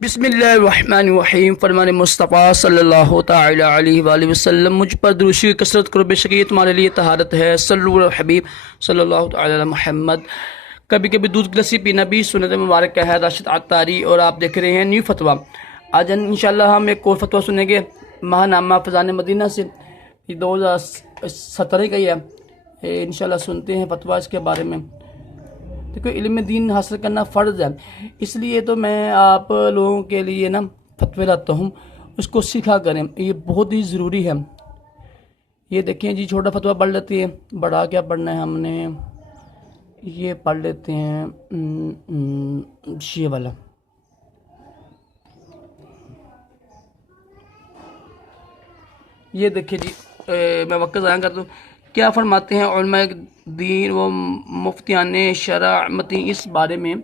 بسم اللہ الرحمن الرحیم، فرمان مصطفیٰ صلی اللہ تعالی علیہ وآلہ وسلم، مجھ پر درود کی کثرت کرو، بے شک یہ تمہارے لیے طہارت ہے۔ صلو علی الحبیب صلی اللہ تعالی علی محمد۔ کبھی کبھی دودھ کی لسی پینا بھی سنت مبارک ہے۔ راشد عطاری اور آپ دیکھ رہے ہیں نیو فتویٰ۔ آج انشاءاللہ ہم ایک اور فتویٰ سنیں گے ماہ نامہ فیضان مدینہ سے، یہ 2017 کا ہی ہے۔ انشاءاللہ سنتے ہیں فتویٰ اس کے بارے میں۔ دیکھو، علم دین حاصل کرنا فرض ہے، اس لیے تو میں آپ لوگوں کے لیے فتوے لاتا ہوں، اس کو سیکھا کریں، یہ بہت ہی ضروری ہے۔ یہ دیکھیں جی، چھوٹا فتویٰ پڑھ لیتے ہیں، بڑا کیا پڑھنا ہے ہم نے، یہ پڑھ لیتے ہیں یہ والا۔ یہ دیکھیں جی، میں وقت ضائع کر دوں، کیا فرماتے ہیں علماء دین و مفتیان شرع اس بارے میں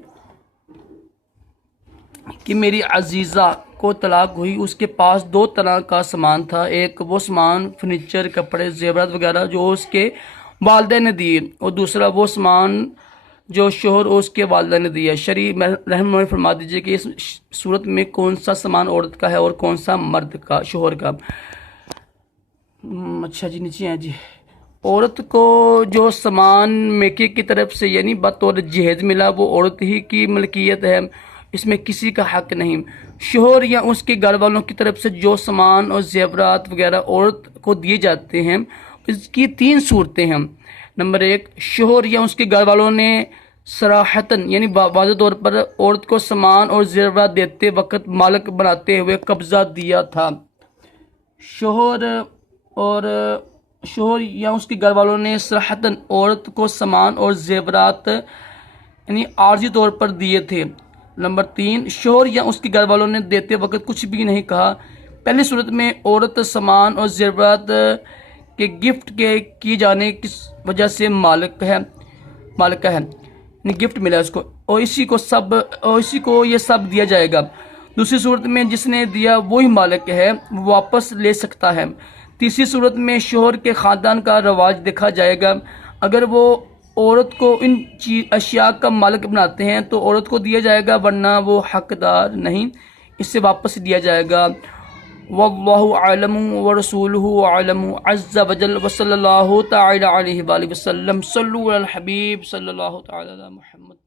کہ میری عزیزہ کو طلاق ہوئی، اس کے پاس 2 طرح کا سامان تھا۔ ایک وہ سامان فرنیچر، کپڑے، زیورات وغیرہ جو اس کے والدین نے دیے، اور دوسرا وہ سامان جو شوہر اور اس کے والدین نے دیا۔ شریع رحمہ فرما دیجئے کہ اس صورت میں کون سا سامان عورت کا ہے اور کون سا مرد کا، شوہر کا۔ اچھا جی، نیچے ہیں جی، عورت کو جو سامان میکے کی طرف سے یعنی بطور جہیز ملا، وہ عورت ہی کی ملکیت ہے، اس میں کسی کا حق نہیں۔ شوہر یا اس کے گھر والوں کی طرف سے جو سامان اور زیورات وغیرہ عورت کو دیے جاتے ہیں، اس کی 3 صورتیں ہیں۔ نمبر 1، شوہر یا اس کے گھر والوں نے صراحتاً یعنی واضح طور پر عورت کو سامان اور زیورات دیتے وقت مالک بناتے ہوئے قبضہ دیا تھا۔ شوہر یا اس کے گھر والوں نے صراحتاً عورت کو سامان اور زیورات یعنی عارضی طور پر دیے تھے۔ نمبر 3، شوہر یا اس کے گھر والوں نے دیتے وقت کچھ بھی نہیں کہا۔ پہلی صورت میں عورت سامان اور زیورات کے گفٹ کے کیے جانے کی وجہ سے مالکہ ہے، یعنی گفٹ ملا اس کو، اور اسی کو یہ سب دیا جائے گا۔ دوسری صورت میں جس نے دیا وہی مالک ہے، وہ واپس لے سکتا ہے۔ تیسری صورت میں شوہر کے خاندان کا رواج دیکھا جائے گا، اگر وہ عورت کو ان اشیاء کا مالک بناتے ہیں تو عورت کو دیا جائے گا، ورنہ وہ حقدار نہیں، اس سے واپس دیا جائے گا۔ واللہ اعلم ورسولہ اعلم عز وجل، وصلی اللہ تعالی علیہ وآلہ وسلم۔ صلو علی الحبیب صلی اللہ تعالی علی محمد۔